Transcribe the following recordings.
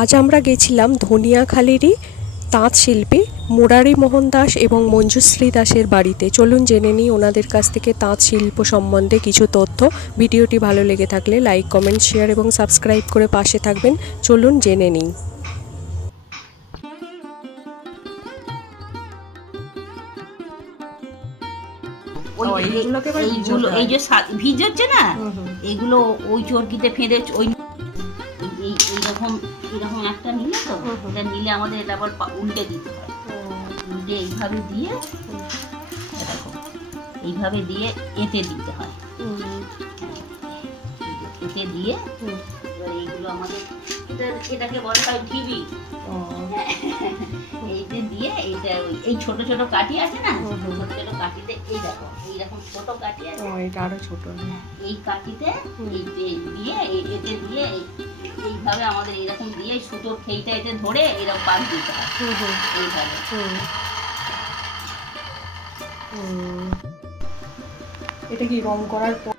আজ আমরা গেছিলাম ধনিয়াখালীরই তাঁত শিল্পী মুরারি মোহন দাস এবং মঞ্জুশ্রী দাসের বাড়িতে। চলুন জেনে নিই ওনাদের কাছ থেকে তাঁত শিল্প সম্বন্ধে কিছু তথ্য। ভিডিওটি ভালো লেগে থাকলে লাইক, কমেন্ট, শেয়ার এবং সাবস্ক্রাইব করে পাশে থাকবেন। চলুন জেনে নিই। এই যে ভিজছে না, এগুলো ওই চরকিতে ফেঁদে ওই এইরকম একটা নিলে তো এটা নিলে আমাদের এটা আবার উল্টে দিতে হয়। উল্টে এইভাবে দিয়ে এইভাবে দিয়ে এঁতে দিতে হয়। এঁতে দিয়ে এবার এইগুলো আমাদের এটাকে বলা হয় ঢিবি। এইটা দিয়ে এইটা এই ছোট ছোট কাঠি আছে না, ছোট ছোট কাঠিতে এই দেখো এইরকম ছোট কাঠি আছে, এটা আরো ছোট। এই কাঠিতে দিয়ে এতে দিয়ে এইভাবে আমাদের এইরকম দিয়ে সুতোর খেইটা এতে ধরে এরকম পাক দিতে হয় এইভাবে। এটা কি রং করার পর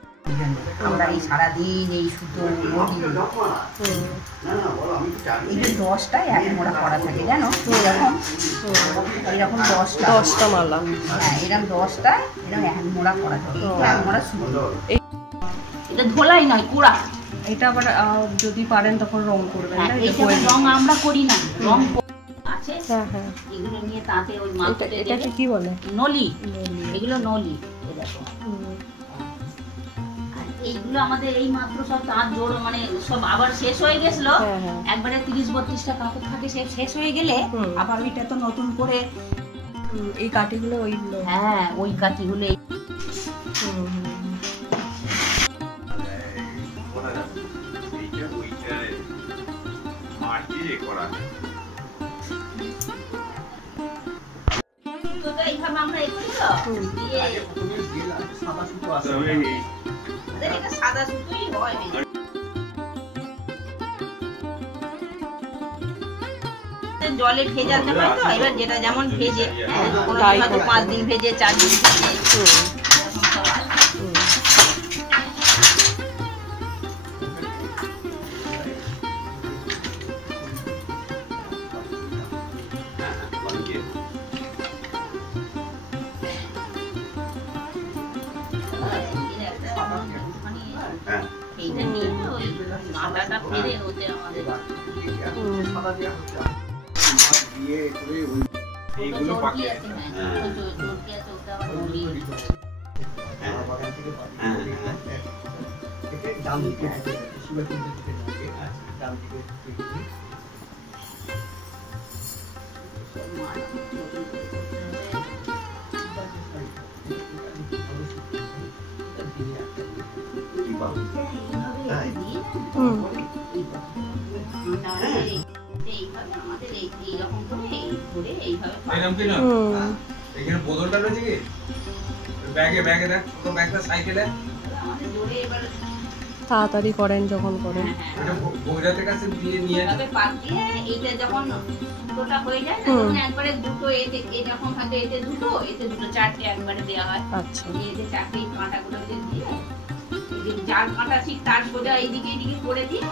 আমরা এই সারাদিন এই সুতো এই 10টায় এক মোড়া করা থাকে জানো, এরকম 10টা মালা। হ্যাঁ, এরকম 10টা এরকম এক মোড়া করা থাকে, এক মোড়া সুতো। এটা ধোলাই নয়, কুড়া। এটা আবার যদি পারেন তখন রং করবেন। রং আমরা করি না, রং আছে। এগুলো নিয়ে তাতে ওই মাথাতে এটাকে কি বলে? নলি। এগুলো নলি। এই দেখো এইগুলো আমাদের এই মাত্র সব তাঁত জোড় মানে সব আবার শেষ হয়ে গেছিল। একবারে 30-32টা কাপড় থাকে, শেষ হয়ে গেলে আবার ওইটা তো নতুন করে এই কাঠিগুলো ওইগুলো। হ্যাঁ, ওই কাঠিগুলো এইভাবে আমরা এই করি তো দিয়ে সাদা সুতো আছে, এটা সাদা সুতোই হয়। জলে ভেজাতে হয় তো, এবার যেটা যেমন ভেজে, কোনো 5 দিন ভেজে, 4 দিন ভেজে। এইটা নিয়ে ওই আটাটা ফেলে ওতে আমাদের এইগুলো বাকি আছে। হ্যাঁ, চরকি আছে, ওটা আবার নলি। দাম দিতে হবে, শিবা কিনতে দিতে হবে। দাম দিতে তাড়াতাড়ি করেন যখন করেন। এইটা যখন দুটোটা হয়ে যায় না, তখন একবারে দুটো এতে যখন থাকে এতে দুটো 4টে একবারে দেওয়া হয়। আচ্ছা, এতে 4টে কাঁটাগুলো দিয়ে যার কাঁটা ঠিক তার সোজা এইদিকে করে দিয়ে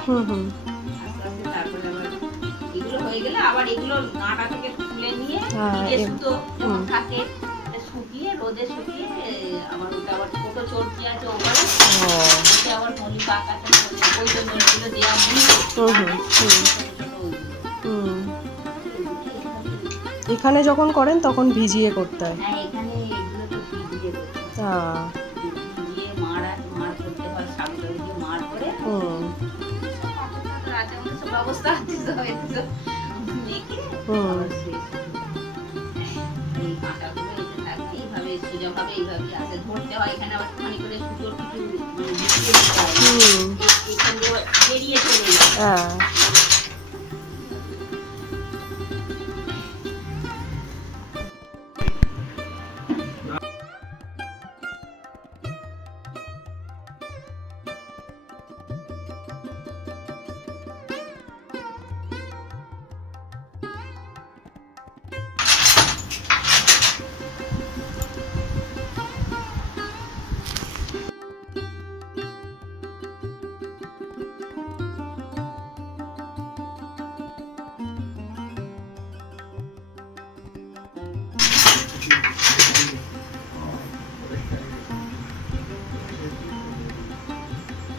আস্তে আস্তে তারপরে আবার এগুলো হয়ে গেলে আবার এগুলো নাটা থেকে তুলে নিয়ে সুতো যখন থাকে শুকিয়ে রোদে শুকিয়ে আবার ওটা আবার ছোট চরকি আছে ওপরে, ওটা আবার নলি পাক আছে, ওই জন্য নলিগুলো দেওয়া এখানে যখন করেন তখন ভিজিয়ে করতে হয়। হ্যাঁ, এখানে এগুলো তো ভিজিয়ে করতে হয়। ভিজিয়ে মার করতে হয়, সাবধানে দিয়ে মার করে সব ব্যবস্থা আছে, সব এতে মেখে এই কাঁটাগুলো এতে থাকে এইভাবে সোজাভাবে এইভাবে আসে ধরতে হয়। এখানে আবার খানি করে সুতোর কিছু এখান দিয়ে বেরিয়ে চলে যায়।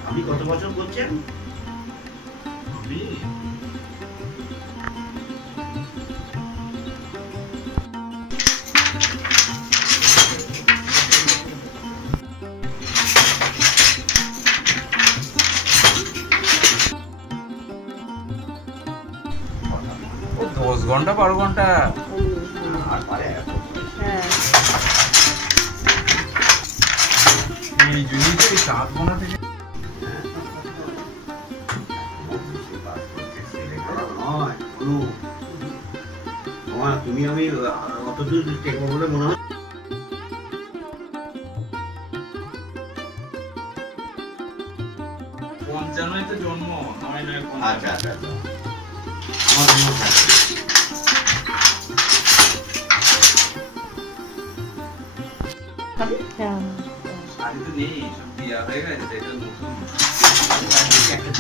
আপনি কত বছর করছেন? আমি ও 10 ঘন্টা 12 ঘন্টা আর পারে এত। এই জন্যই তো এই চাঁদ কোনা থেকে নয়, অনু। তুমি আমি অতদূর টেকবো বলে মনে হয়। 95 তে জন্ম, নয় নয় 95। আচ্ছা আচ্ছা আচ্ছা, আমার মনে থাকে। শাড়ি তো নেই, সব দিয়া হয়ে গেছে, এটা নতুন। একটা